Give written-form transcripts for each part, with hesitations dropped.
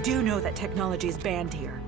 You do know that technology is banned here.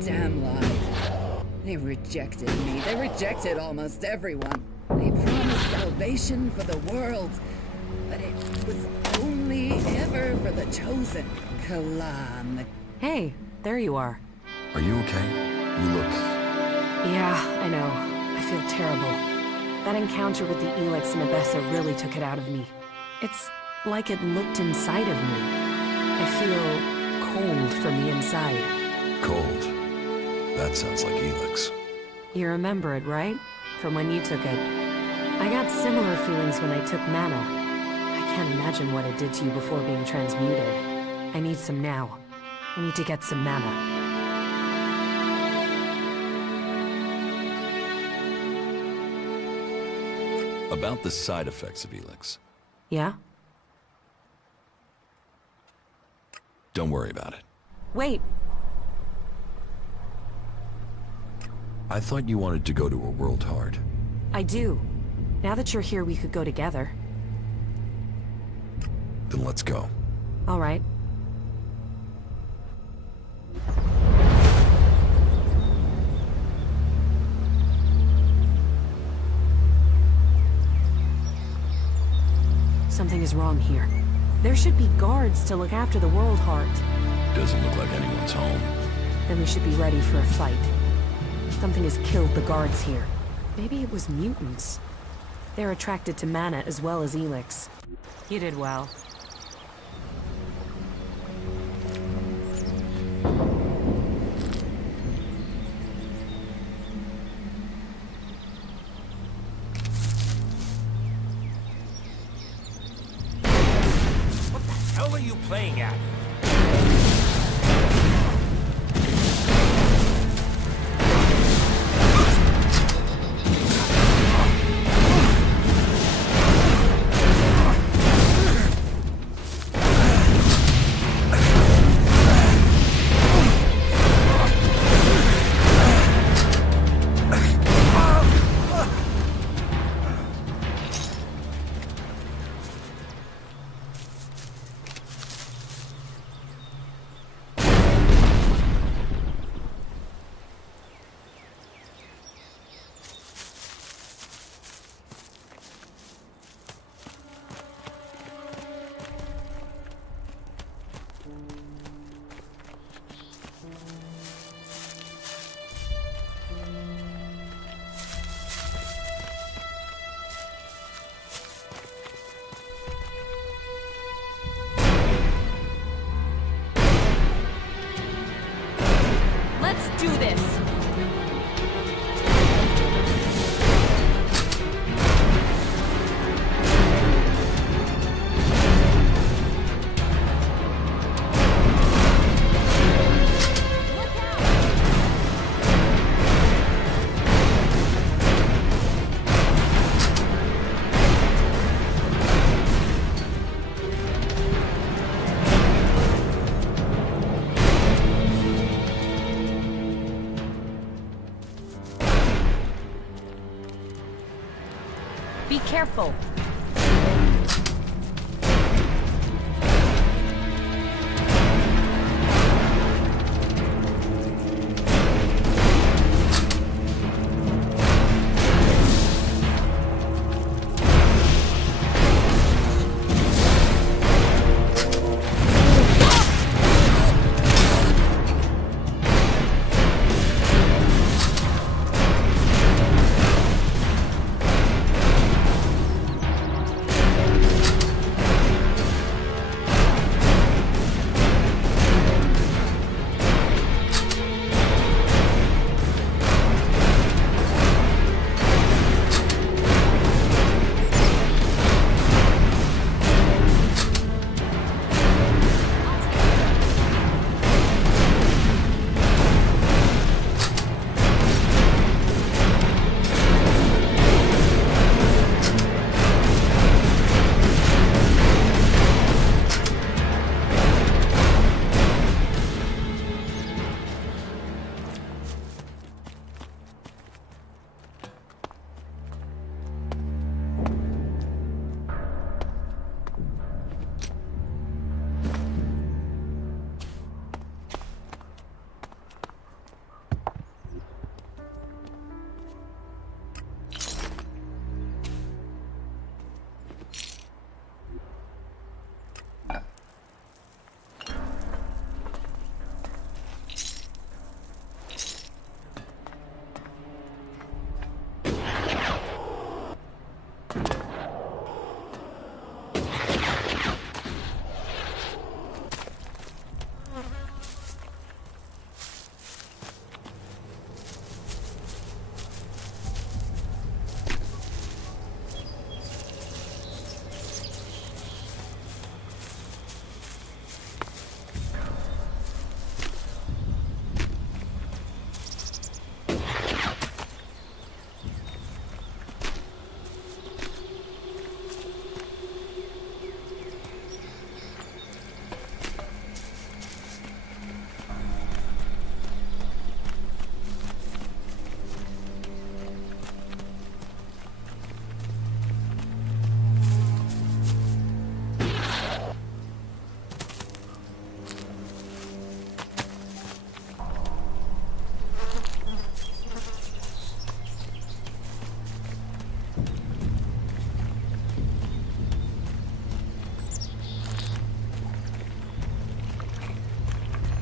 damn lie. They rejected me. They rejected almost everyone. They promised salvation for the world, but it was only ever for the chosen. Kalan. Hey, there you are. Are you okay? You look... Yeah, I know. I feel terrible. That encounter with the Elex and Abessa really took it out of me. It's like it looked inside of me. I feel cold from the inside. Cold. That sounds like Elex. You remember it, right? From when you took it. I got similar feelings when I took mana. I can't imagine what it did to you before being transmuted. I need some now. I need to get some mana. About the side effects of Elex. Yeah? Don't worry about it. Wait. I thought you wanted to go to a world hard. I do. Now that you're here, we could go together. Then let's go. All right. Something is wrong here. There should be guards to look after the World Heart. Doesn't look like anyone's home. Then we should be ready for a fight. Something has killed the guards here. Maybe it was mutants. They're attracted to mana as well as Elex. You did well. What the hell are you playing at? Let's do this! Be careful!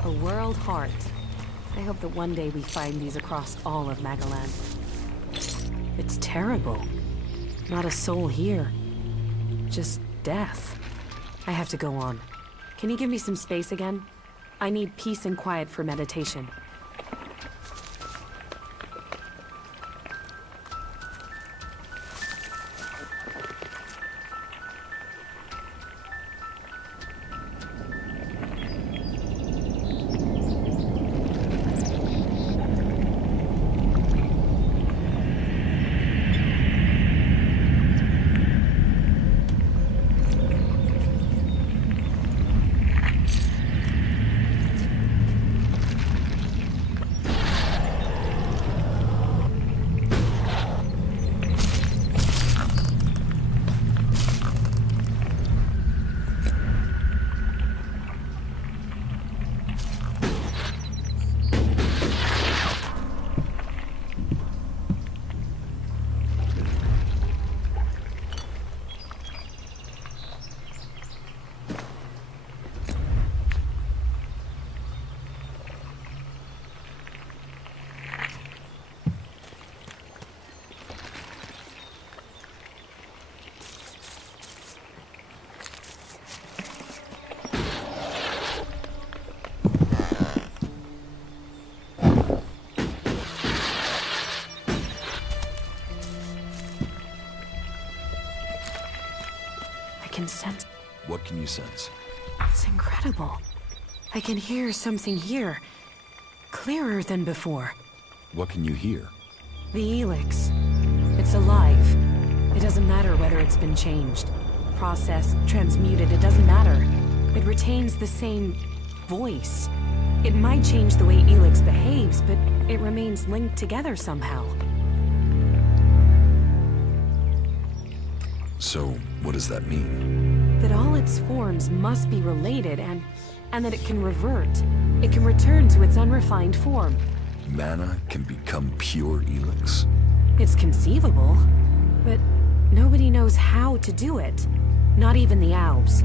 A world heart. I hope that one day we find these across all of Magaland. It's terrible. Not a soul here. Just death. I have to go on. Can you give me some space again? I need peace and quiet for meditation. I can sense. What can you sense? It's incredible. I can hear something here. Clearer than before. What can you hear? The Elex. It's alive. It doesn't matter whether it's been changed, processed, transmuted, it doesn't matter. It retains the same voice. It might change the way Elex behaves, but it remains linked together somehow. So, what does that mean? That all its forms must be related and that it can revert. It can return to its unrefined form. Mana can become pure Elex? It's conceivable, but nobody knows how to do it. Not even the Albs.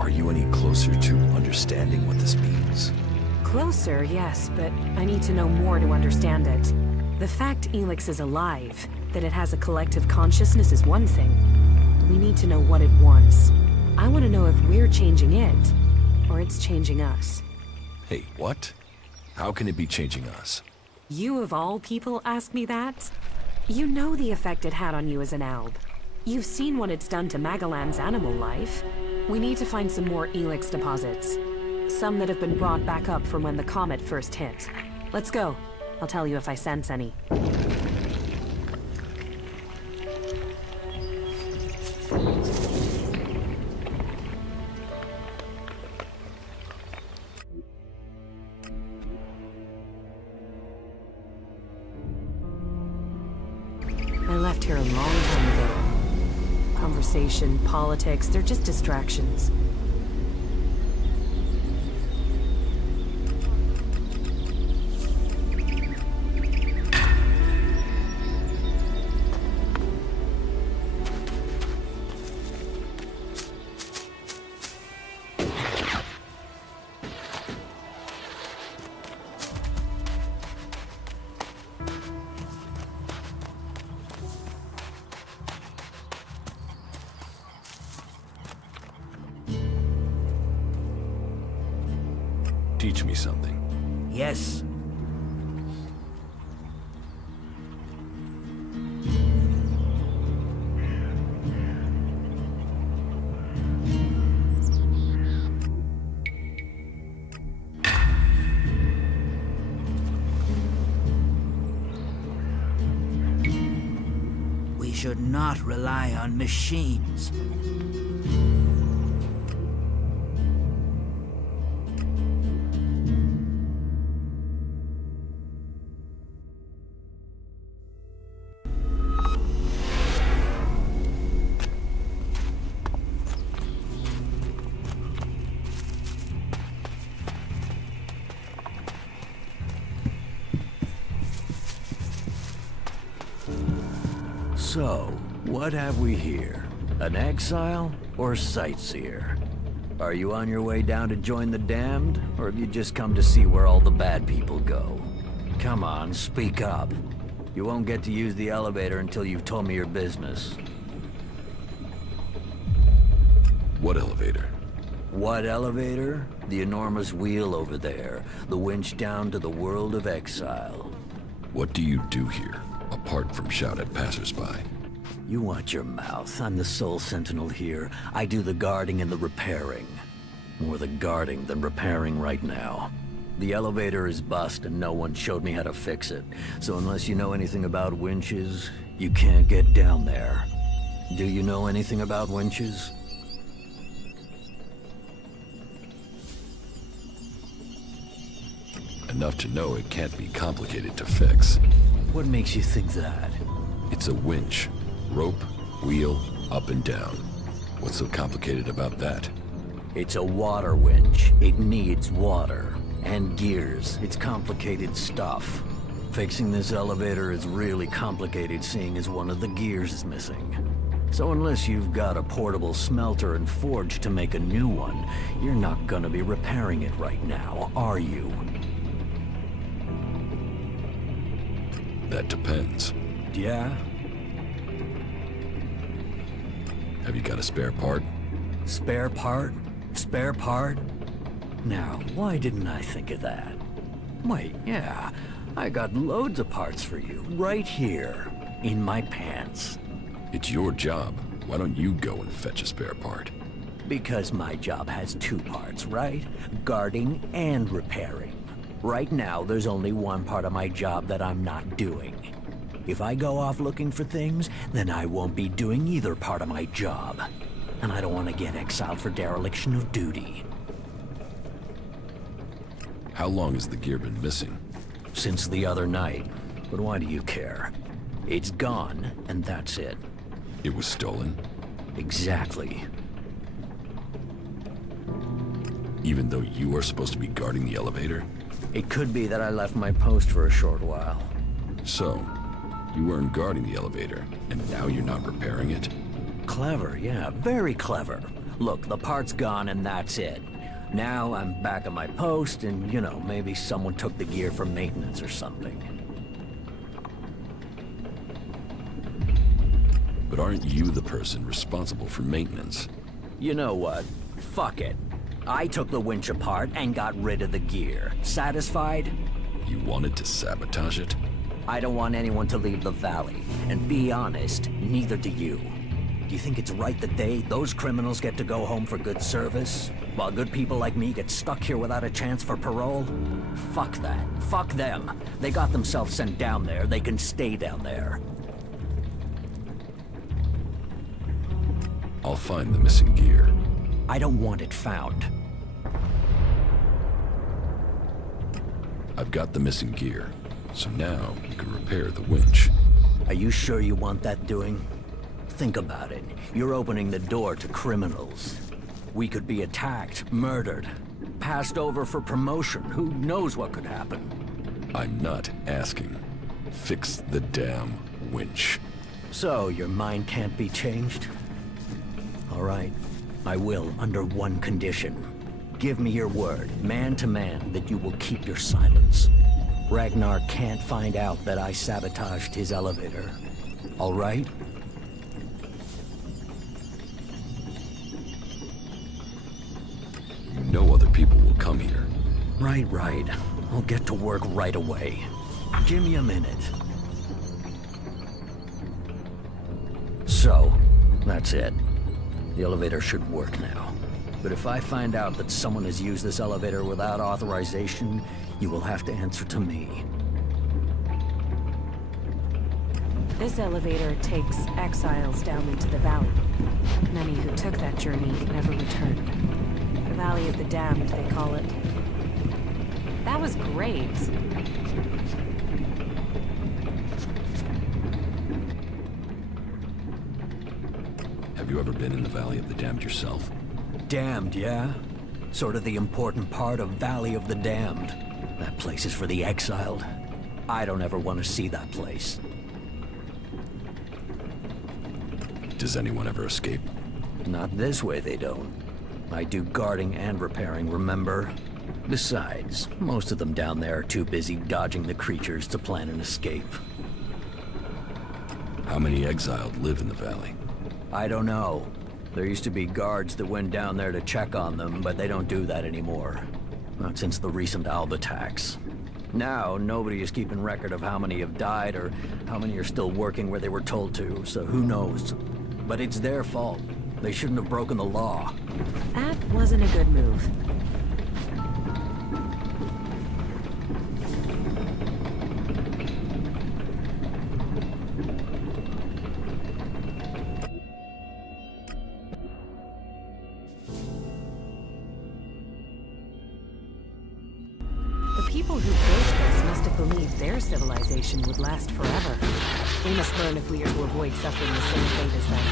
Are you any closer to understanding what this means? Closer, yes, but I need to know more to understand it. The fact Elex is alive, that it has a collective consciousness is one thing. We need to know what it wants. I want to know if we're changing it, or it's changing us. Hey, what? How can it be changing us? You of all people ask me that? You know the effect it had on you as an Alb. You've seen what it's done to Magaland's animal life. We need to find some more Elex deposits. Some that have been brought back up from when the comet first hit. Let's go. I'll tell you if I sense any. I left here a long time ago. Conversation, politics, they're just distractions. Teach me something. Yes. We should not rely on machines. So, what have we here? An exile or sightseer? Are you on your way down to join the damned, or have you just come to see where all the bad people go? Come on, speak up. You won't get to use the elevator until you've told me your business. What elevator? What elevator? The enormous wheel over there. The winch down to the world of exile. What do you do here, apart from shout at passersby? You watch your mouth. I'm the sole sentinel here. I do the guarding and the repairing. More the guarding than repairing right now. The elevator is bust and no one showed me how to fix it. So unless you know anything about winches, you can't get down there. Do you know anything about winches? Enough to know it can't be complicated to fix. What makes you think that? It's a winch. Rope, wheel, up and down. What's so complicated about that? It's a water winch. It needs water. And gears. It's complicated stuff. Fixing this elevator is really complicated, seeing as one of the gears is missing. So unless you've got a portable smelter and forge to make a new one, you're not gonna be repairing it right now, are you? That depends. Yeah? Have you got a spare part? Spare part? Spare part? Now, why didn't I think of that? Wait, yeah, I got loads of parts for you, right here, in my pants. It's your job. Why don't you go and fetch a spare part? Because my job has two parts, right? Guarding and repairing. Right now, there's only one part of my job that I'm not doing. If I go off looking for things, then I won't be doing either part of my job. And I don't want to get exiled for dereliction of duty. How long has the gear been missing? Since the other night. But why do you care? It's gone, and that's it. It was stolen? Exactly. Even though you are supposed to be guarding the elevator? It could be that I left my post for a short while. So, you weren't guarding the elevator, and now you're not repairing it? Clever, yeah, very clever. Look, the part's gone and that's it. Now I'm back at my post and, you know, maybe someone took the gear for maintenance or something. But aren't you the person responsible for maintenance? You know what? Fuck it. I took the winch apart and got rid of the gear. Satisfied? You wanted to sabotage it? I don't want anyone to leave the valley. And be honest, neither do you. Do you think it's right that those criminals get to go home for good service? While good people like me get stuck here without a chance for parole? Fuck that. Fuck them. They got themselves sent down there. They can stay down there. I'll find the missing gear. I don't want it found. I've got the missing gear, so now you can repair the winch. Are you sure you want that doing? Think about it. You're opening the door to criminals. We could be attacked, murdered, passed over for promotion. Who knows what could happen? I'm not asking. Fix the damn winch. So, your mind can't be changed? All right. I will, under one condition. Give me your word, man to man, that you will keep your silence. Ragnar can't find out that I sabotaged his elevator. All right? You know other people will come here. Right. I'll get to work right away. Give me a minute. So, that's it. The elevator should work now. But if I find out that someone has used this elevator without authorization, you will have to answer to me. This elevator takes exiles down into the valley. Many who took that journey never returned. The Valley of the Damned, they call it. That was great. Have you ever been in the Valley of the Damned yourself? Damned, yeah? Sort of the important part of Valley of the Damned. That place is for the exiled. I don't ever want to see that place. Does anyone ever escape? Not this way, they don't. I do guarding and repairing, remember? Besides, most of them down there are too busy dodging the creatures to plan an escape. How many exiled live in the valley? I don't know. There used to be guards that went down there to check on them, but they don't do that anymore. Not since the recent Alb attacks. Now, nobody is keeping record of how many have died or how many are still working where they were told to, so who knows? But it's their fault. They shouldn't have broken the law. That wasn't a good move. The people who built this must have believed their civilization would last forever. We must learn if we are to avoid suffering the same fate as them.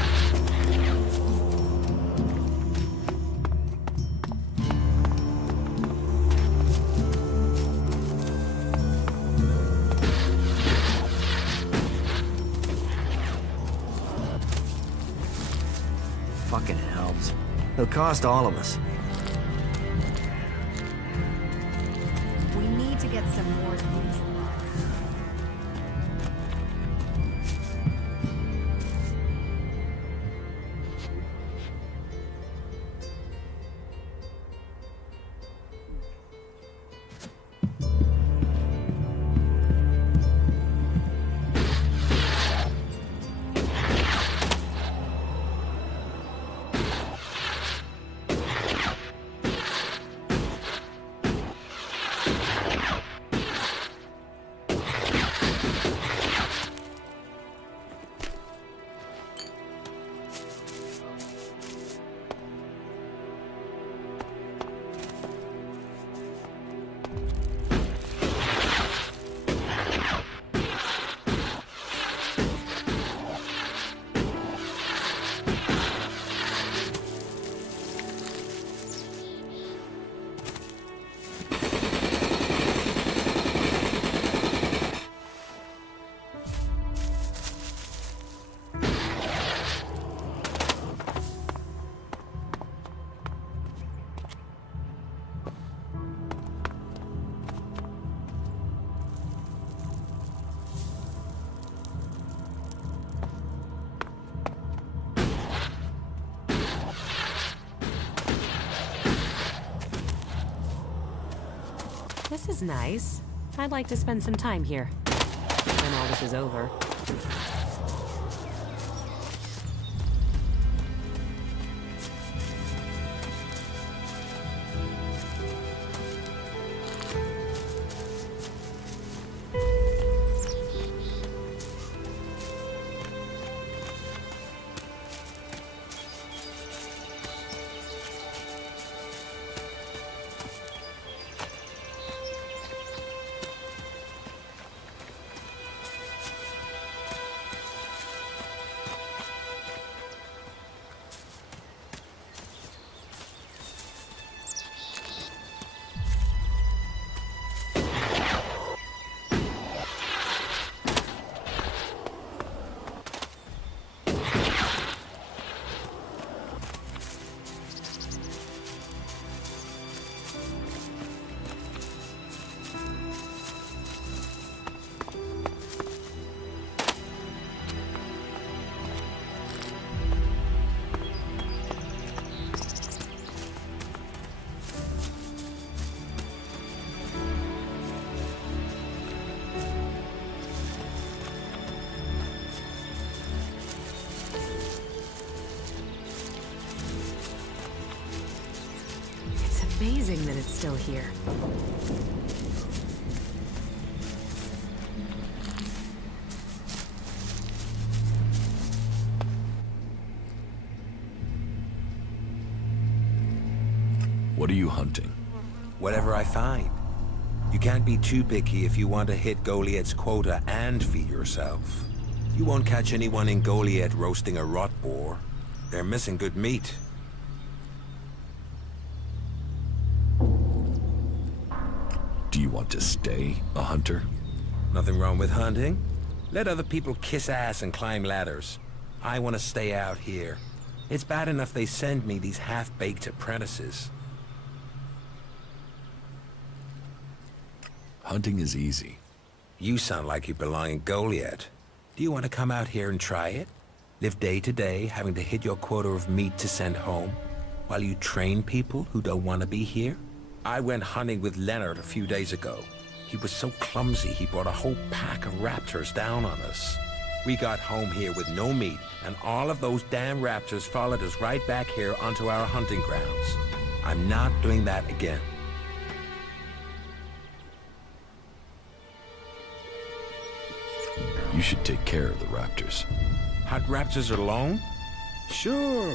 Fucking helps. It'll cost all of us. We need to get some more neutralized. This is nice. I'd like to spend some time here. When all this is over. Amazing that it's still here. What are you hunting? Whatever I find. You can't be too picky if you want to hit Goliath's quota and feed yourself. You won't catch anyone in Goliath roasting a rot boar. They're missing good meat. Do you want to stay a hunter? Nothing wrong with hunting. Let other people kiss ass and climb ladders. I want to stay out here. It's bad enough they send me these half-baked apprentices. Hunting is easy. You sound like you belong in Goliath. Do you want to come out here and try it? Live day to day, having to hit your quota of meat to send home, while you train people who don't want to be here? I went hunting with Leonard a few days ago. He was so clumsy he brought a whole pack of raptors down on us. We got home here with no meat, and all of those damn raptors followed us right back here onto our hunting grounds. I'm not doing that again. You should take care of the raptors. Hunt raptors alone? Sure.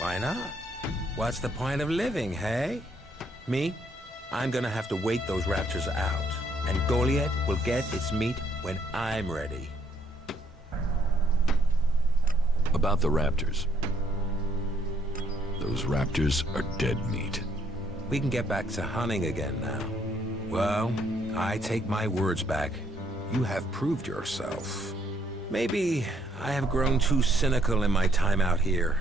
Why not? What's the point of living, hey? Me? I'm gonna have to wait those raptors out. And Goliath will get its meat when I'm ready. About the raptors. Those raptors are dead meat. We can get back to hunting again now. Well, I take my words back. You have proved yourself. Maybe I have grown too cynical in my time out here.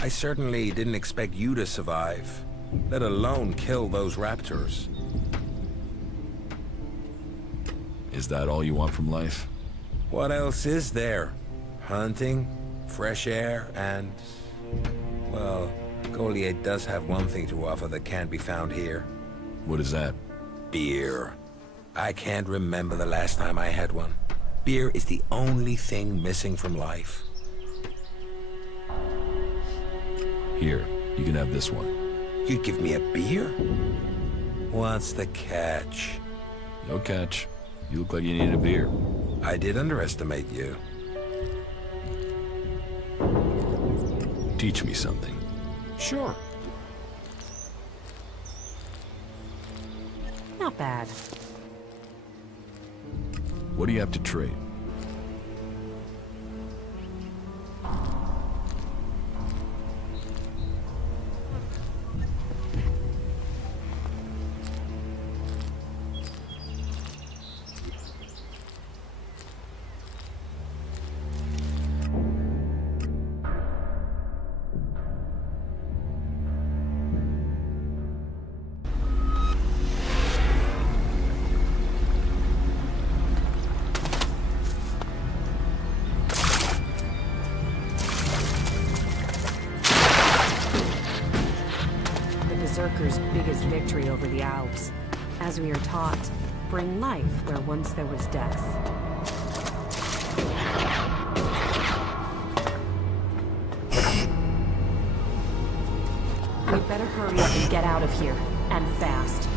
I certainly didn't expect you to survive, let alone kill those raptors. Is that all you want from life? What else is there? Hunting, fresh air, and... well, Goliath does have one thing to offer that can't be found here. What is that? Beer. I can't remember the last time I had one. Beer is the only thing missing from life. Here, you can have this one. You'd give me a beer? What's the catch? No catch. You look like you need a beer. I did underestimate you. Teach me something. Sure. Not bad. What do you have to trade? Berserker's biggest victory over the Alps. As we are taught, bring life where once there was death. We'd better hurry up and get out of here, and fast.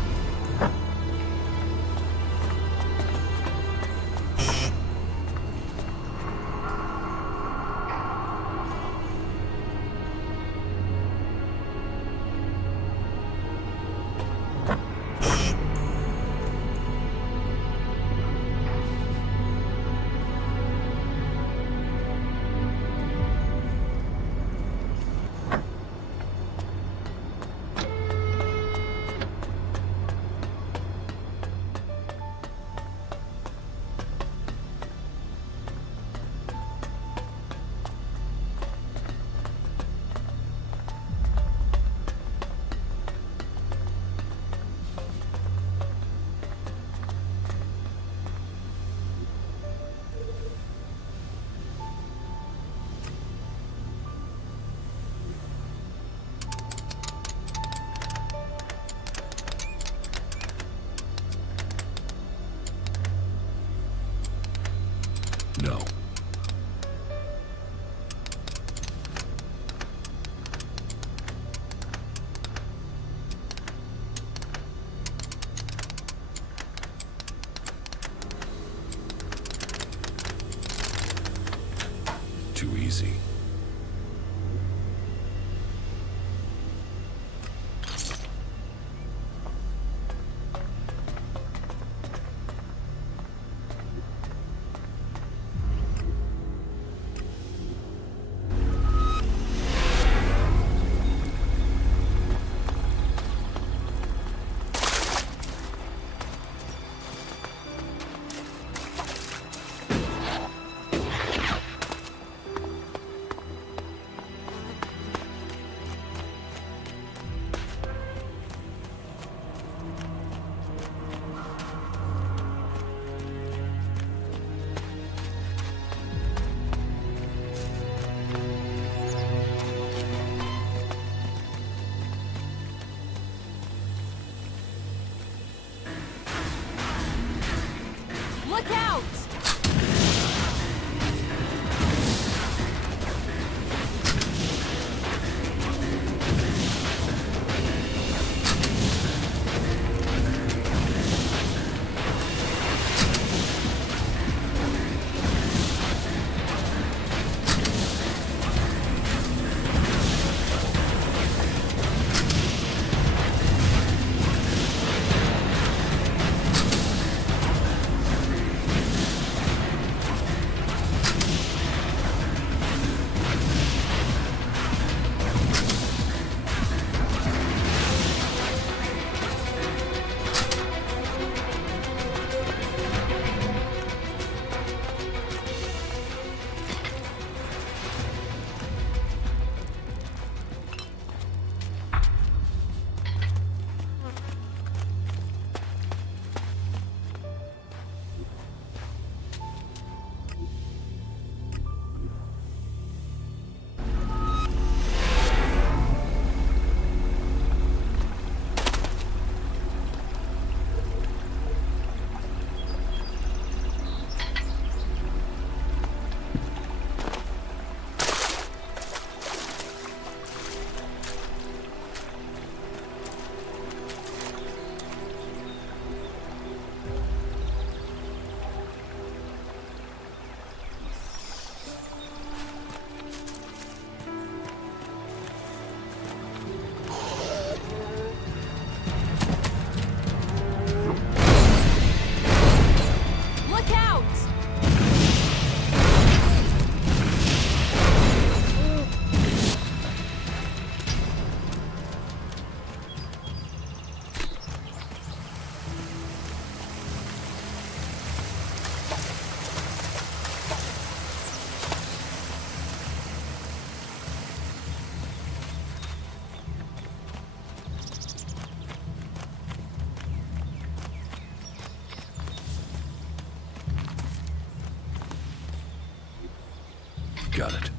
Got it.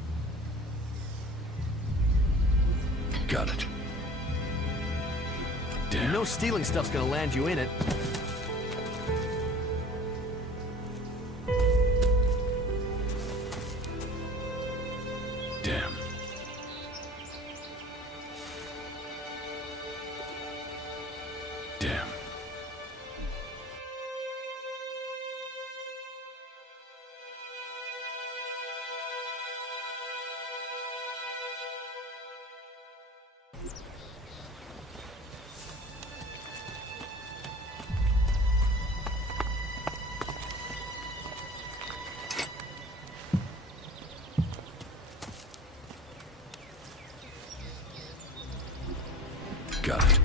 Got it. Damn. No stealing stuff's gonna land you in it. Damn. Damn. Got it.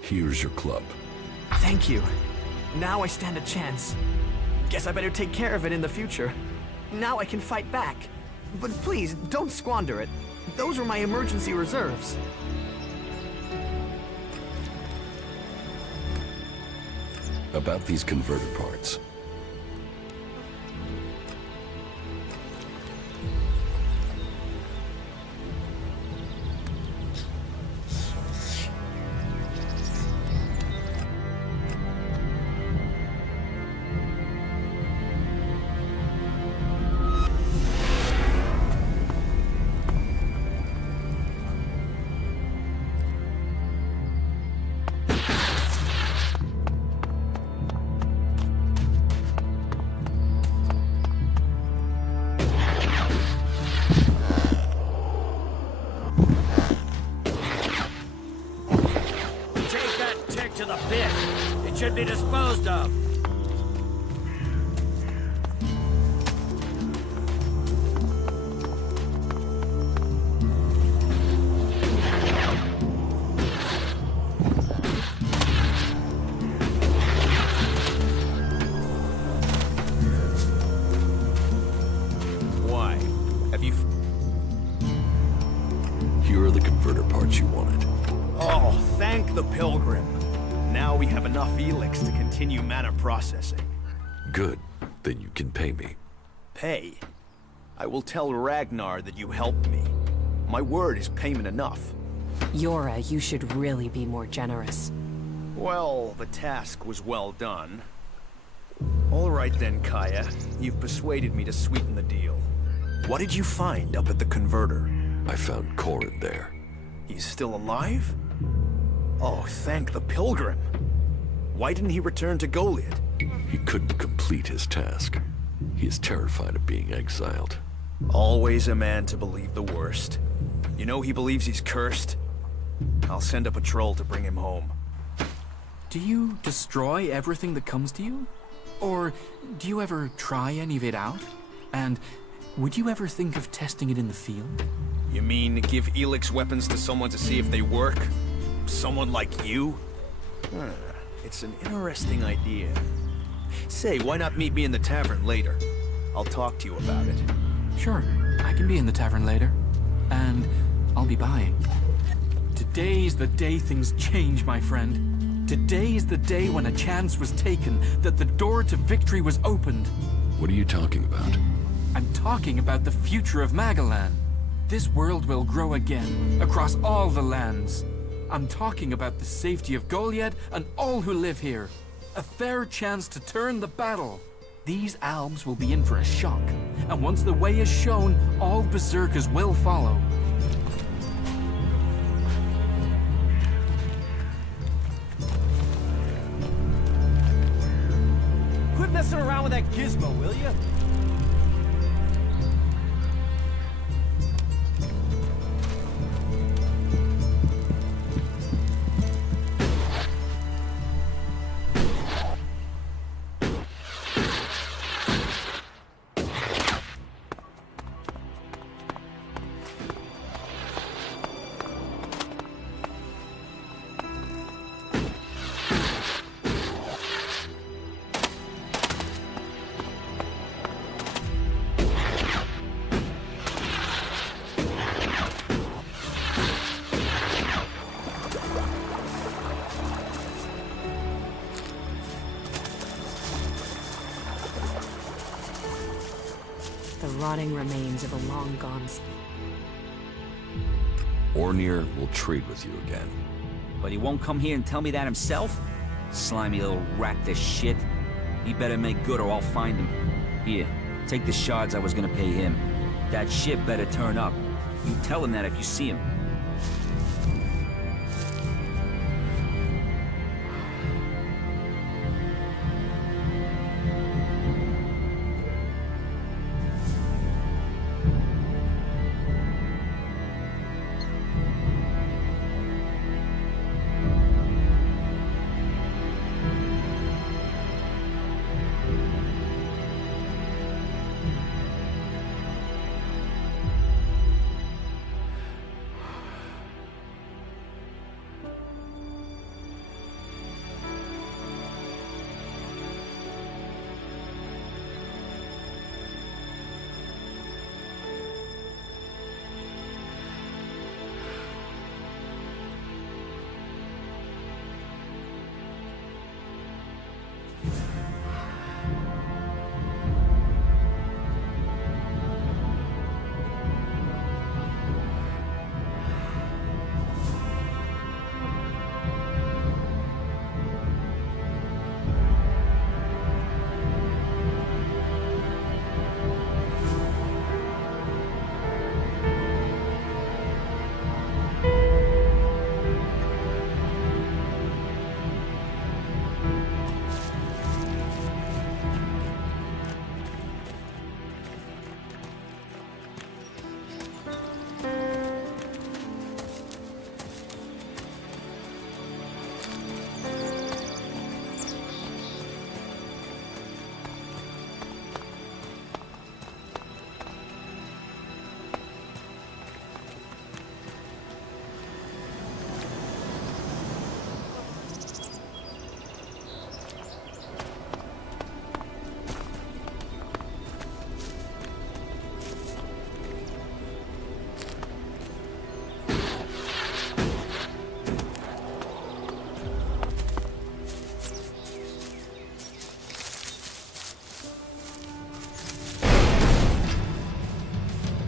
Here's your club. Thank you. Now I stand a chance. Guess I better take care of it in the future. Now I can fight back. But please, don't squander it. Those were my emergency reserves. About these converter parts. To the pit. It should be disposed of. Why? Have you... Here are the converter parts you wanted. Oh, thank the Pilgrim. Now we have enough Elex to continue mana processing. Good. Then you can pay me. Pay? I will tell Ragnar that you helped me. My word is payment enough. Yora, you should really be more generous. Well, the task was well done. All right then, Kaya. You've persuaded me to sweeten the deal. What did you find up at the converter? I found Corin there. He's still alive? Oh, thank the Pilgrim. Why didn't he return to Goliad? He couldn't complete his task. He is terrified of being exiled. Always a man to believe the worst. You know he believes he's cursed? I'll send a patrol to bring him home. Do you destroy everything that comes to you? Or do you ever try any of it out? And would you ever think of testing it in the field? You mean give Elex weapons to someone to see if they work? Someone like you? It's an interesting idea. Say, why not meet me in the tavern later? I'll talk to you about it. Sure, I can be in the tavern later. And I'll be buying. Today's the day things change, my friend. Today's the day when a chance was taken, that the door to victory was opened. What are you talking about? I'm talking about the future of Magalan. This world will grow again, across all the lands. I'm talking about the safety of Goliad and all who live here. A fair chance to turn the battle. These albs will be in for a shock, and once the way is shown, all berserkers will follow. Quit messing around with that gizmo, will you? the rotting remains of a long-gone... Ornir will trade with you again. But he won't come here and tell me that himself? Slimy little rat this shit. He better make good or I'll find him. Here, take the shards I was gonna pay him. That shit better turn up. You tell him that if you see him.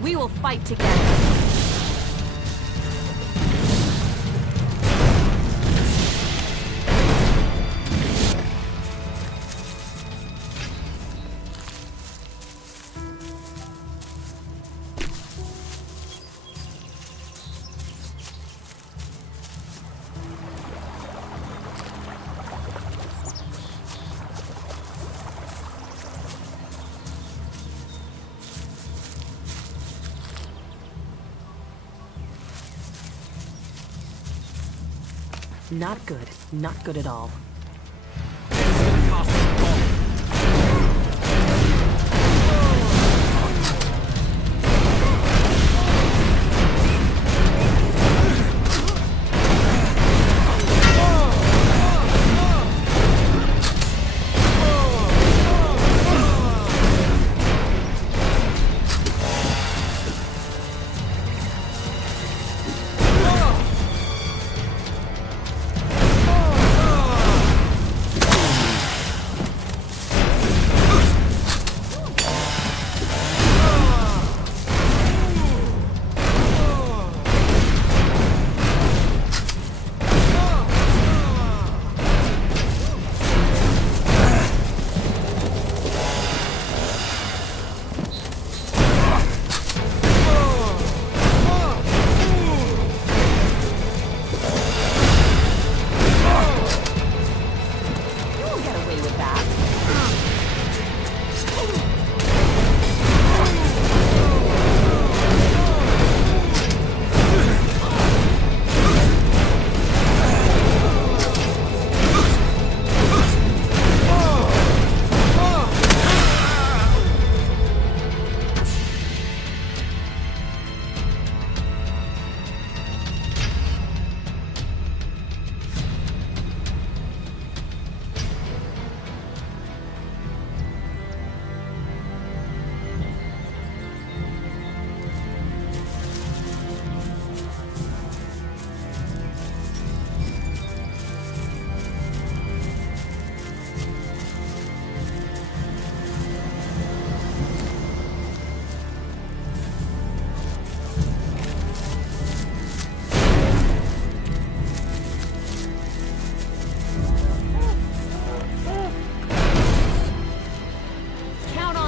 We will fight together. Not good. Not good at all.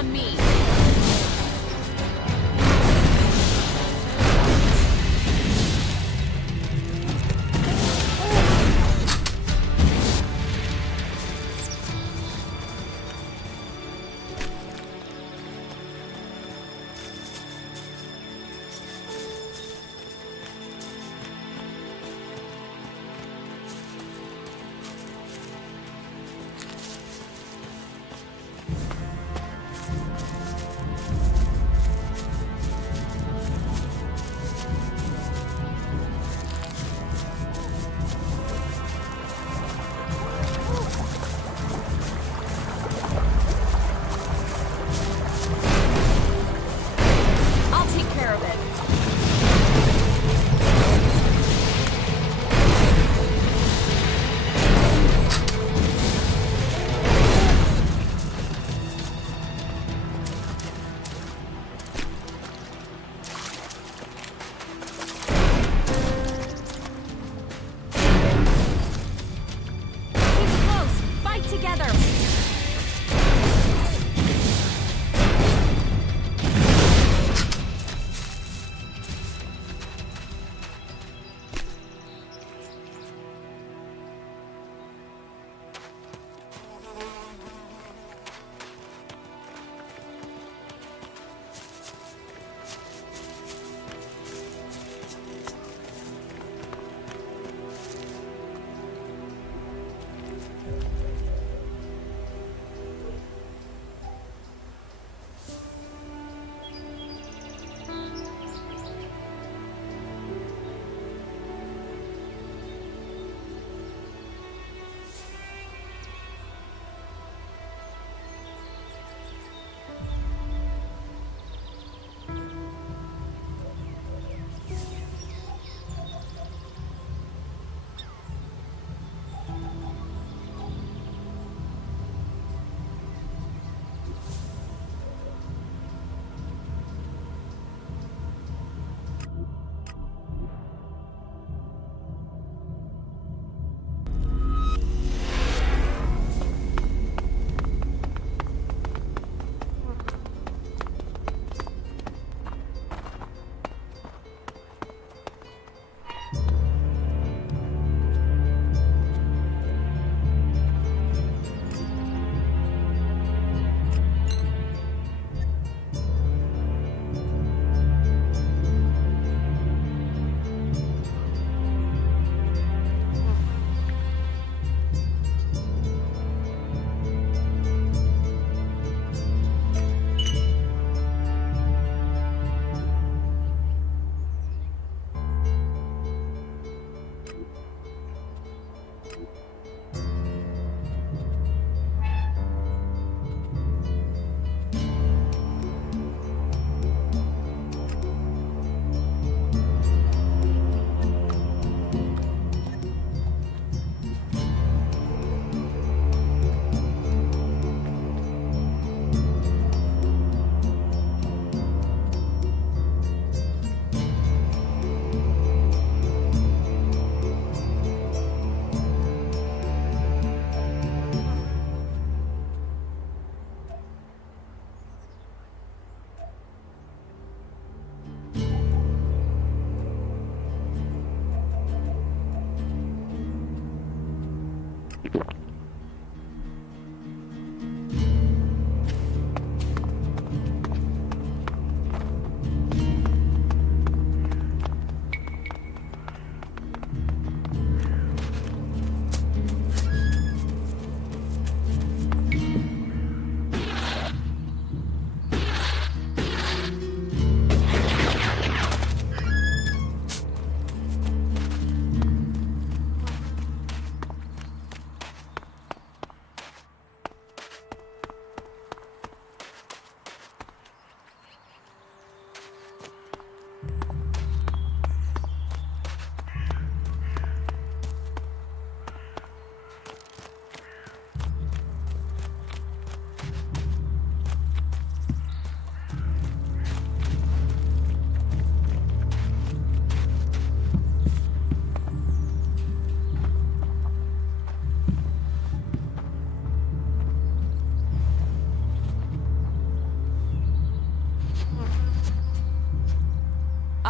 on me.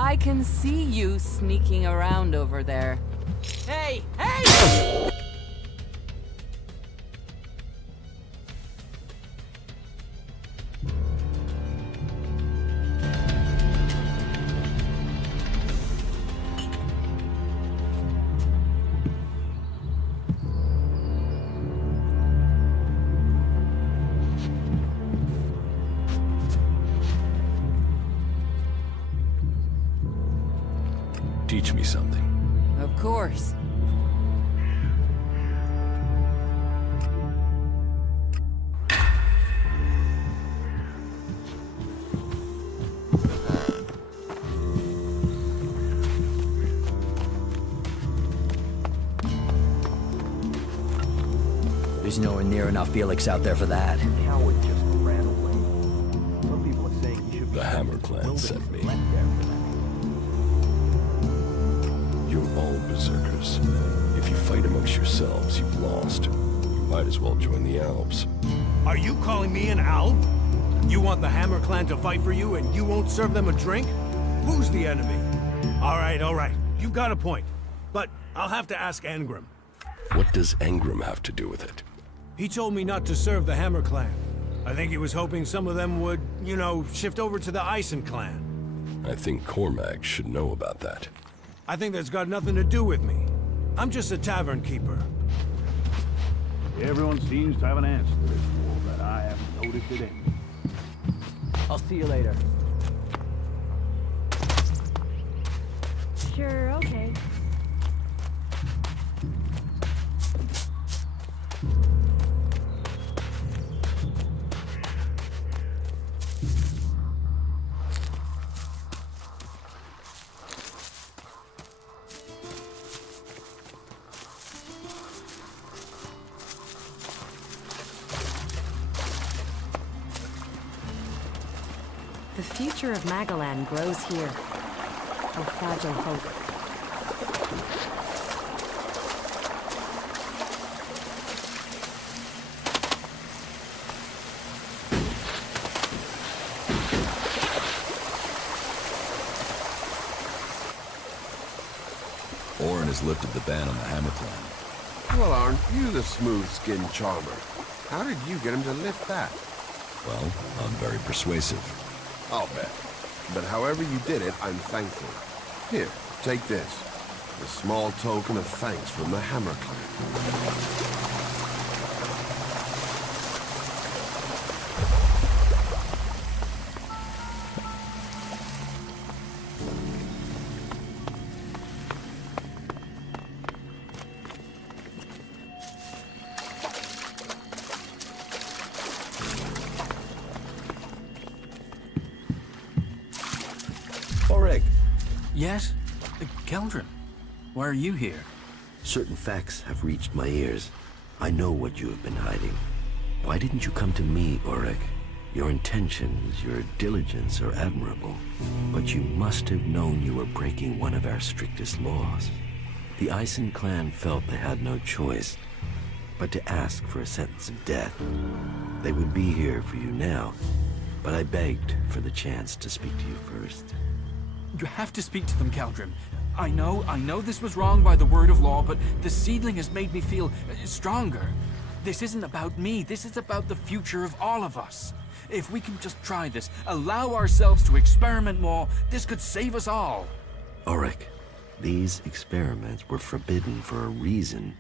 I can see you sneaking around over there. Hey! Hey! Teach me something. Of course. There's nowhere near enough Felix out there for that. Howard just ran away. Some people are saying he should be... The Hammer Clan sent me. You're all berserkers. If you fight amongst yourselves, you've lost. You might as well join the Alps. Are you calling me an Alp? You want the Hammer Clan to fight for you and you won't serve them a drink? Who's the enemy? All right. You've got a point. But I'll have to ask Engram. What does Engram have to do with it? He told me not to serve the Hammer Clan. I think he was hoping some of them would, you know, shift over to the Eisen Clan. I think Cormac should know about that. I think that's got nothing to do with me. I'm just a tavern keeper. Everyone seems to have an answer to this war, but I haven't noticed it any. I'll see you later. Sure, okay. The future of Magalan grows here. A fragile hope. Orin has lifted the ban on the Hammer Clan. Well, aren't you the smooth-skinned charmer? How did you get him to lift that? Well, I'm very persuasive. I'll bet. But however you did it, I'm thankful. Here, take this. A small token of thanks from the Hammer Clan. Yes? Keldrin, why are you here? Certain facts have reached my ears. I know what you have been hiding. Why didn't you come to me, Auric? Your intentions, your diligence are admirable. But you must have known you were breaking one of our strictest laws. The Eisen clan felt they had no choice but to ask for a sentence of death. They would be here for you now, but I begged for the chance to speak to you first. You have to speak to them, Keldrin. I know this was wrong by the word of law, but the seedling has made me feel stronger. This isn't about me, this is about the future of all of us. If we can just try this, allow ourselves to experiment more, this could save us all. Auric, these experiments were forbidden for a reason.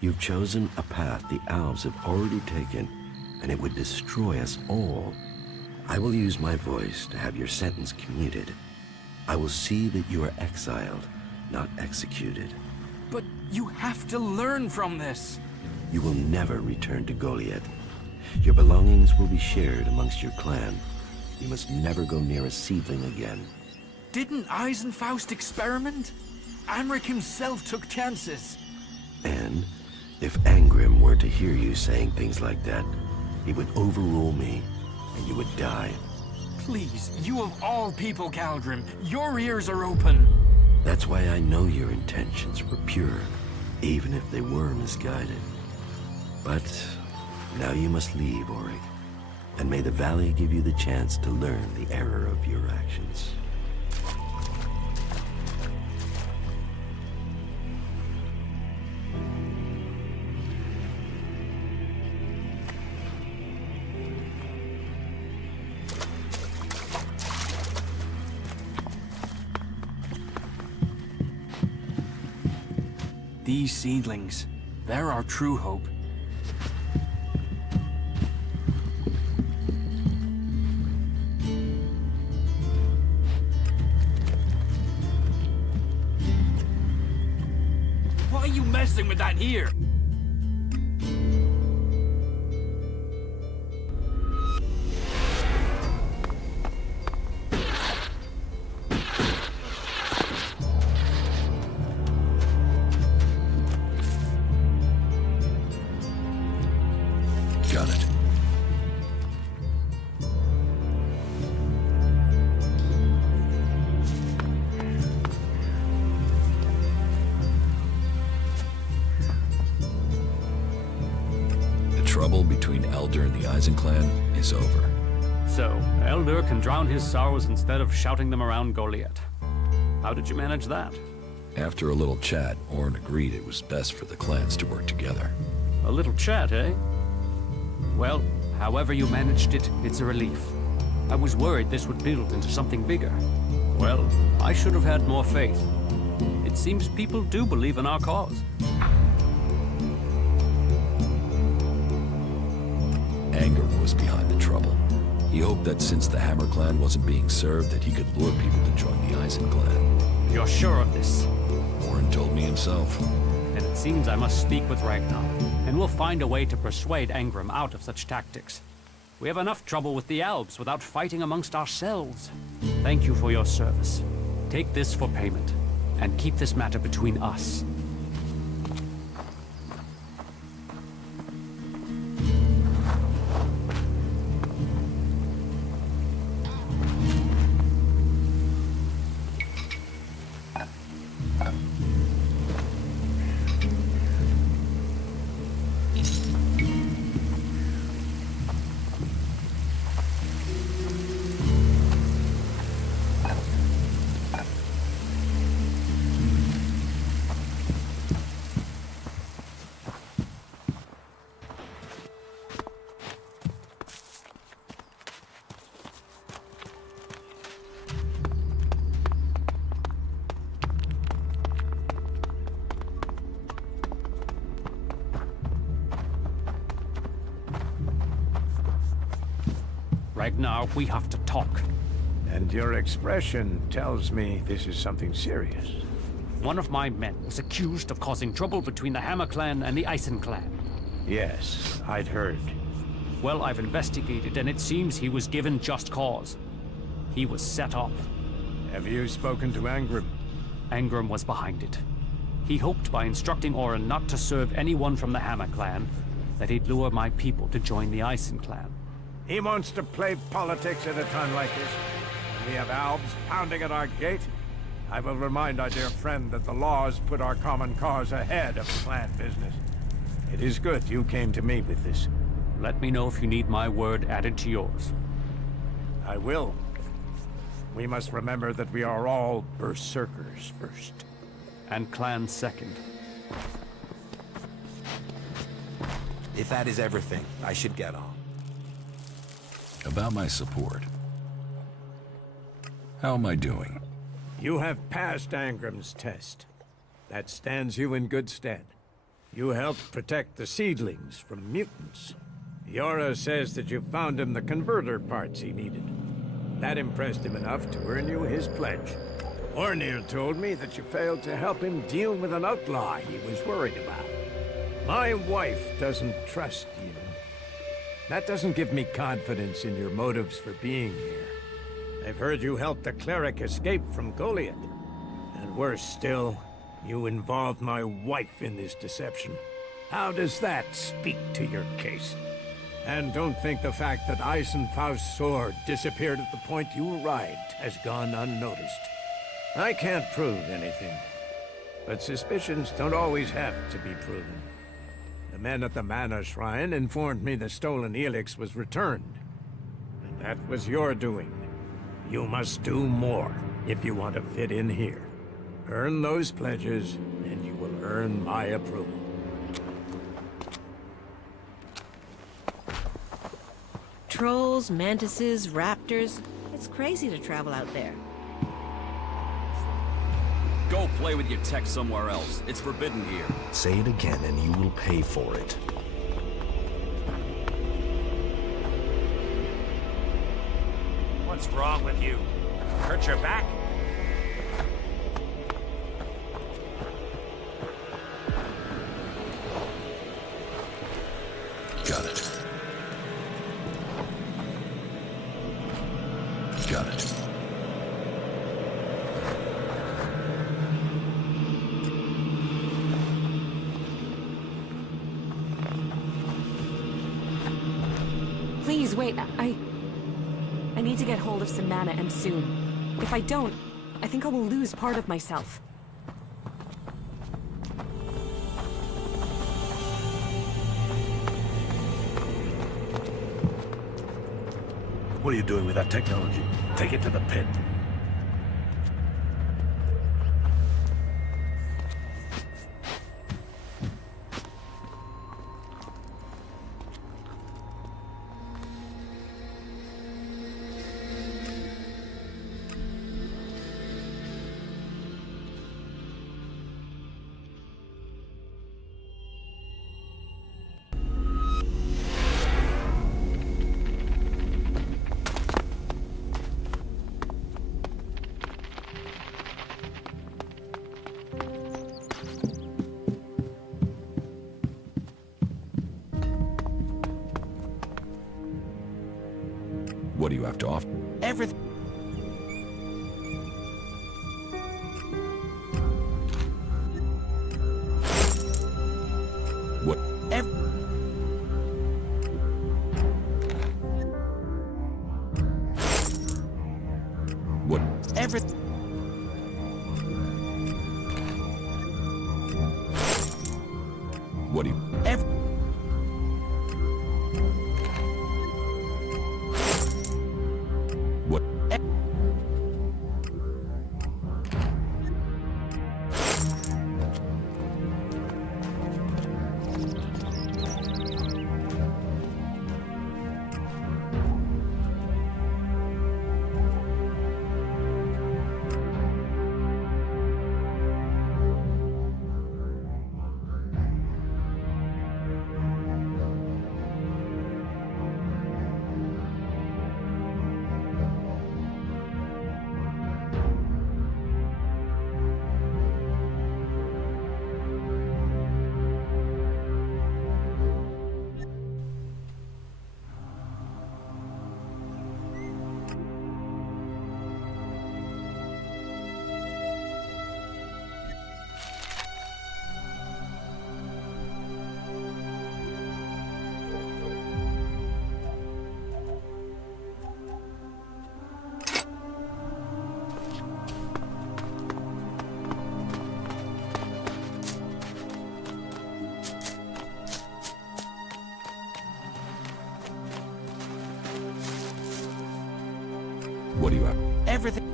You've chosen a path the elves have already taken, and it would destroy us all. I will use my voice to have your sentence commuted. I will see that you are exiled, not executed. But you have to learn from this. You will never return to Goliath. Your belongings will be shared amongst your clan. You must never go near a seedling again. Didn't Eisenfaust experiment? Amric himself took chances. And if Engram were to hear you saying things like that, he would overrule me, and you would die. Please, you of all people, Keldrin, your ears are open. That's why I know your intentions were pure, even if they were misguided. But now you must leave, Auric, and may the Valley give you the chance to learn the error of your actions. These seedlings, they're our true hope. Why are you messing with that here? Got it. The trouble between Elder and the Eisen clan is over. So, Elder can drown his sorrows instead of shouting them around Goliath. How did you manage that? After a little chat, Orn agreed it was best for the clans to work together. A little chat, eh? Well, however you managed it, it's a relief. I was worried this would build into something bigger. Well, I should have had more faith. It seems people do believe in our cause. Anger was behind the trouble. He hoped that since the Hammer clan wasn't being served, that he could lure people to join the Eisen clan. You're sure of this? Orn told me himself. Then it seems I must speak with Ragnar, and we'll find a way to persuade Angrim out of such tactics. We have enough trouble with the Alps without fighting amongst ourselves. Thank you for your service. Take this for payment, and keep this matter between us. Ragnar, we have to talk. And your expression tells me this is something serious. One of my men was accused of causing trouble between the Hammer clan and the Eisen clan. Yes, I'd heard. Well, I've investigated, and it seems he was given just cause. He was set up. Have you spoken to Angrim? Angrim was behind it. He hoped by instructing Orin not to serve anyone from the Hammer clan, that he'd lure my people to join the Eisen clan. He wants to play politics at a time like this. When we have Albs pounding at our gate, I will remind our dear friend that the laws put our common cause ahead of clan business. It is good you came to me with this. Let me know if you need my word added to yours. I will. We must remember that we are all berserkers first. And clans second. If that is everything, I should get on. About my support. How am I doing? You have passed Angrim's test. That stands you in good stead. You helped protect the seedlings from mutants. Yora says that you found him the converter parts he needed. That impressed him enough to earn you his pledge. Ornir told me that you failed to help him deal with an outlaw he was worried about. My wife doesn't trust you. That doesn't give me confidence in your motives for being here. I've heard you helped the cleric escape from Goliath. And worse still, you involved my wife in this deception. How does that speak to your case? And don't think the fact that Eisenfaust's sword disappeared at the point you arrived has gone unnoticed. I can't prove anything, but suspicions don't always have to be proven. The men at the Mana Shrine informed me the stolen Elex was returned. And that was your doing. You must do more if you want to fit in here. Earn those pledges, and you will earn my approval. Trolls, mantises, raptors. It's crazy to travel out there. Go play with your tech somewhere else. It's forbidden here. Say it again and you will pay for it. What's wrong with you? Hurt your back? Got it. Got it. Please, wait, I need to get hold of some mana, and soon. If I don't, I think I will lose part of myself. What are you doing with that technology? Take it to the pit. What do you have to offer? Everything. What? What? Everything. What do you? What? What do you have? Everything.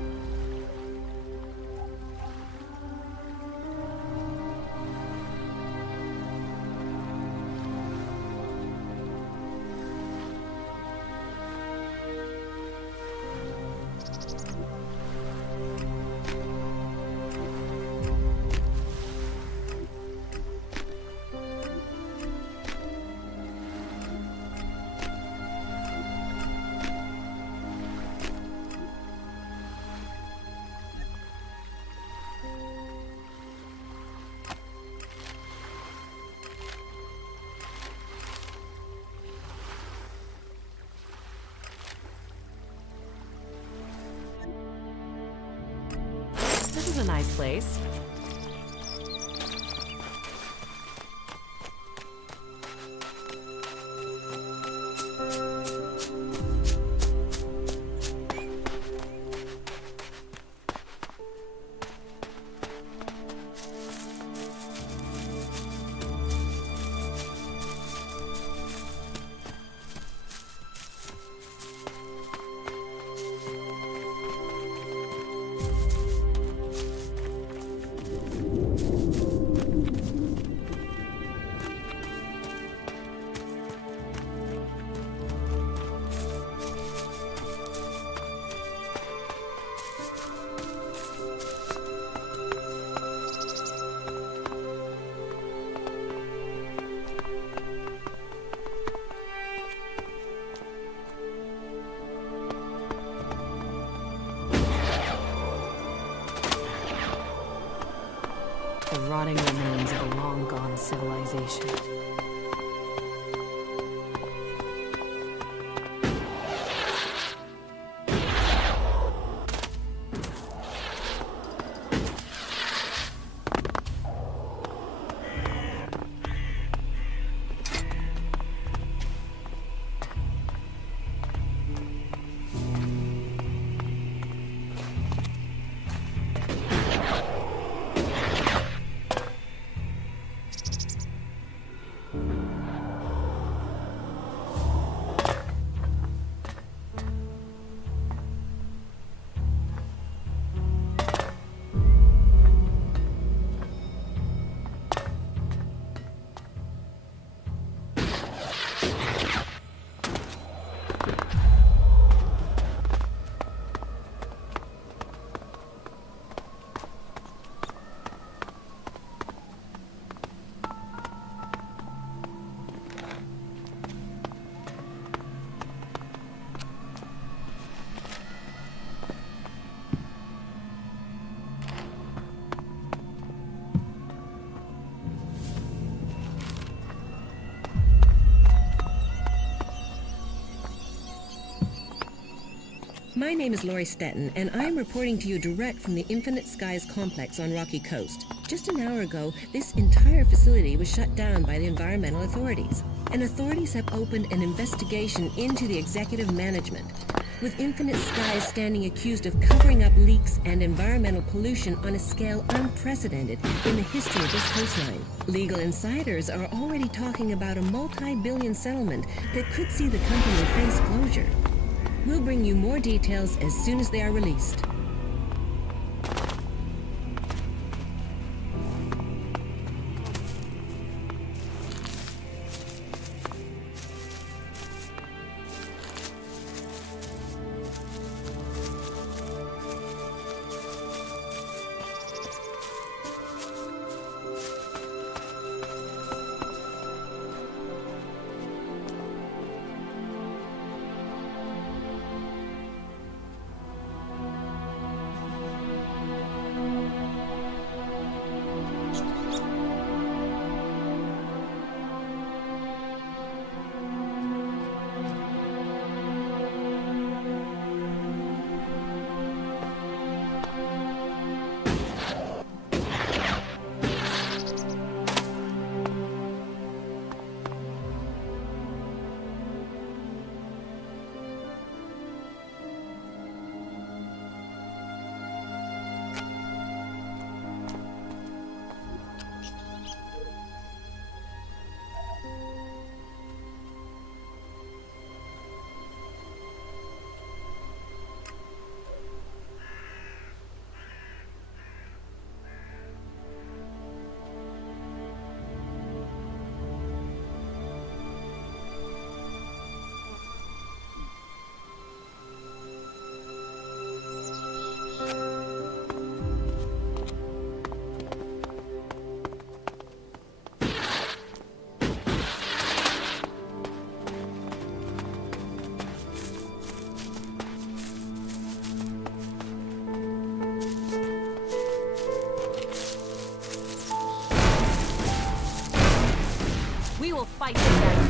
This is a nice place. rotting remains of a long-gone civilization. My name is Lori Stetton, and I'm reporting to you direct from the Infinite Skies complex on Rocky Coast. Just an hour ago, this entire facility was shut down by the environmental authorities, and authorities have opened an investigation into the executive management, with Infinite Skies standing accused of covering up leaks and environmental pollution on a scale unprecedented in the history of this coastline. Legal insiders are already talking about a multi-billion settlement that could see the company face closure. We'll bring you more details as soon as they are released. We will fight together.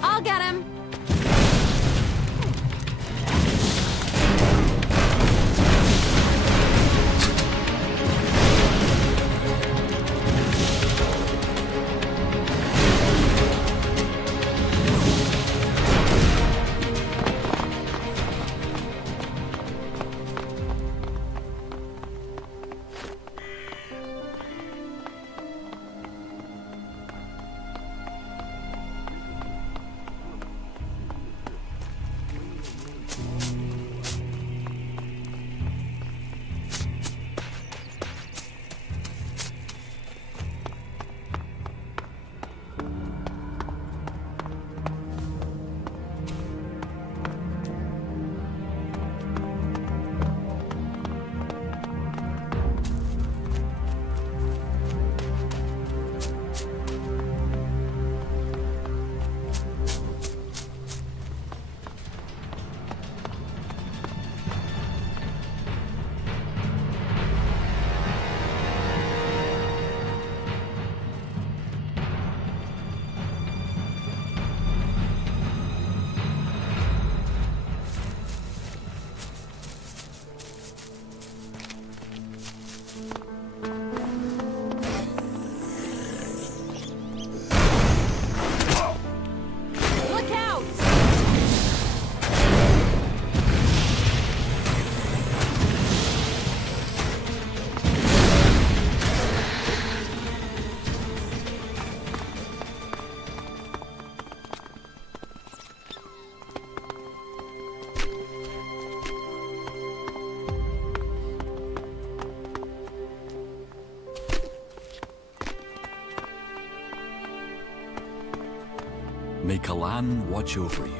I'll get him. May Kalan watch over you.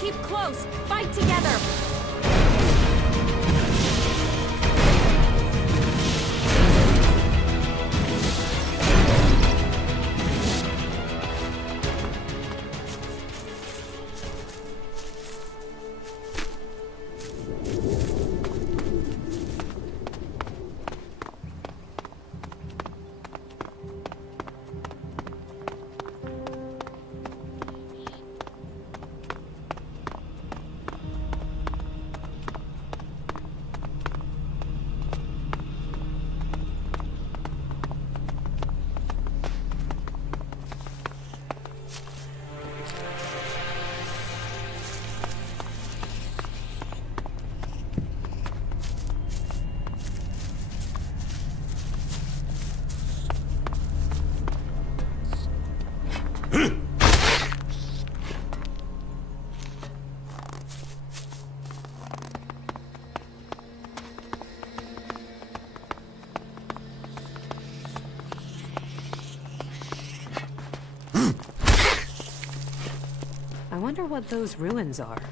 Keep close! Fight together! I wonder what those ruins are.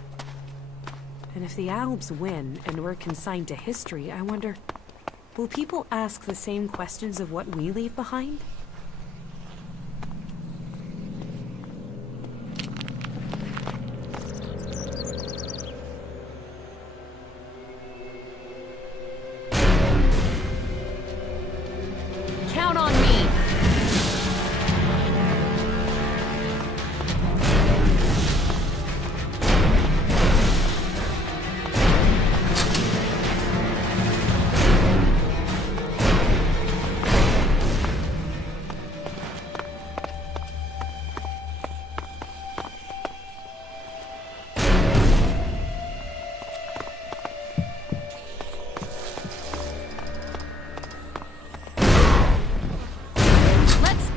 And if the Albs win and we're consigned to history, I wonder, will people ask the same questions of what we leave behind? Count on me!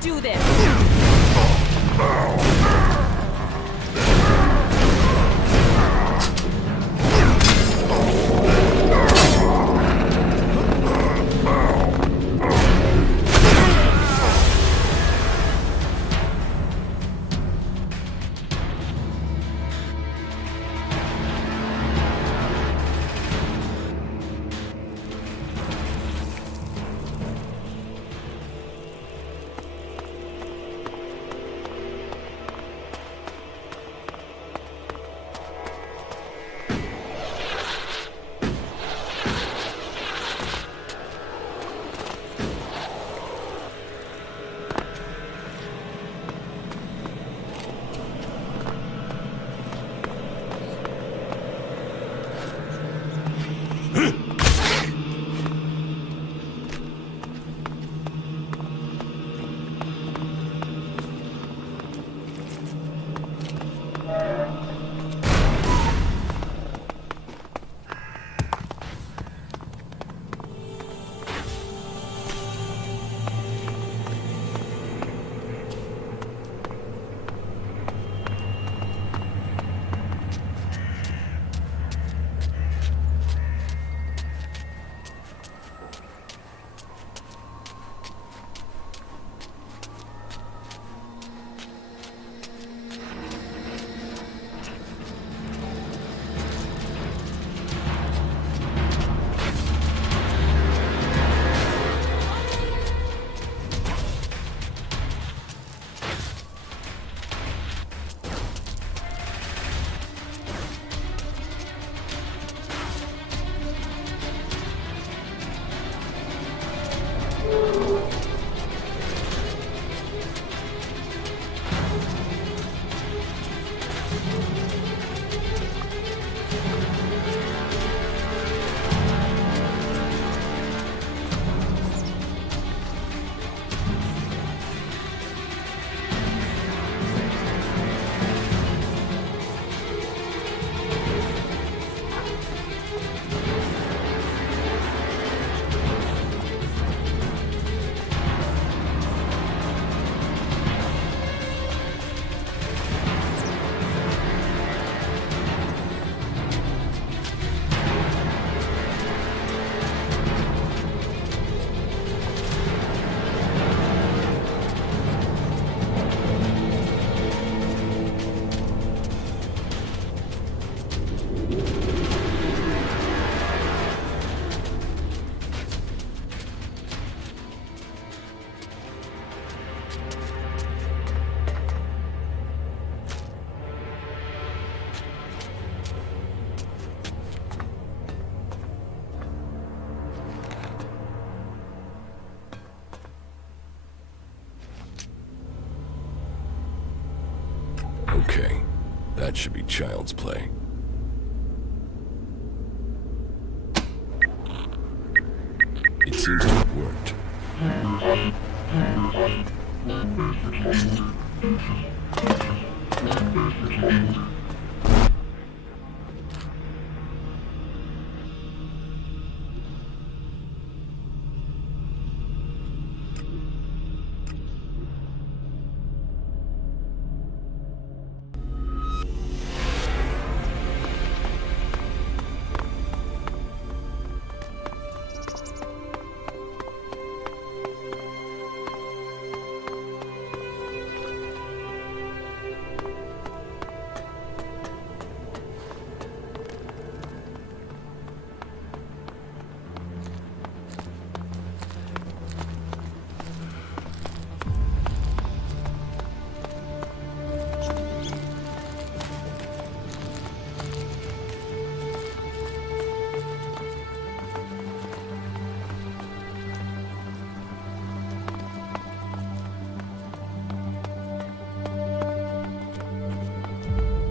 Do this! Okay, that should be child's play. It seems to have worked.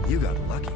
You got lucky.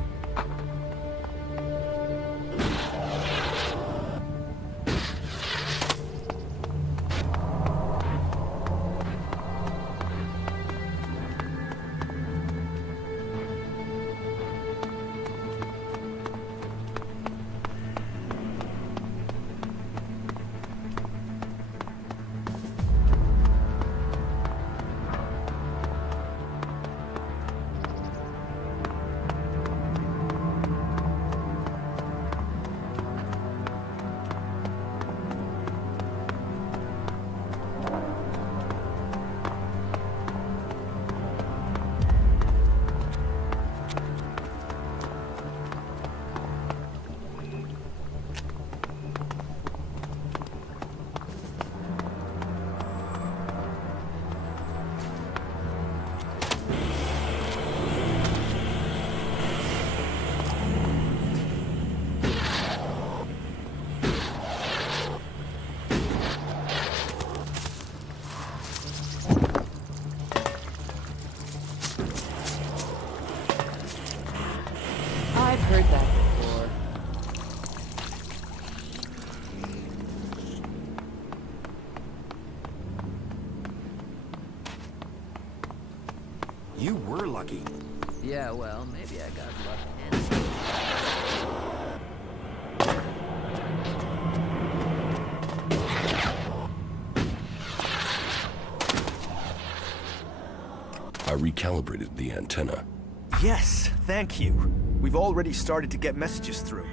I've heard that before. You were lucky. Yeah, well, maybe I got lucky and some. I recalibrated the antenna. Yes, thank you. We've already started to get messages through.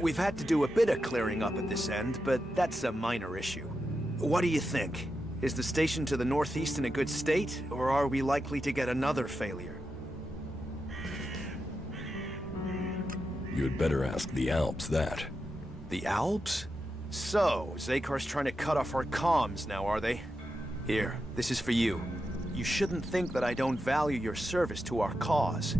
We've had to do a bit of clearing up at this end, but that's a minor issue. What do you think? Is the station to the northeast in a good state, or are we likely to get another failure? You had better ask the Alps that. The Alps? So, Zakar's trying to cut off our comms now, are they? Here, this is for you. You shouldn't think that I don't value your service to our cause.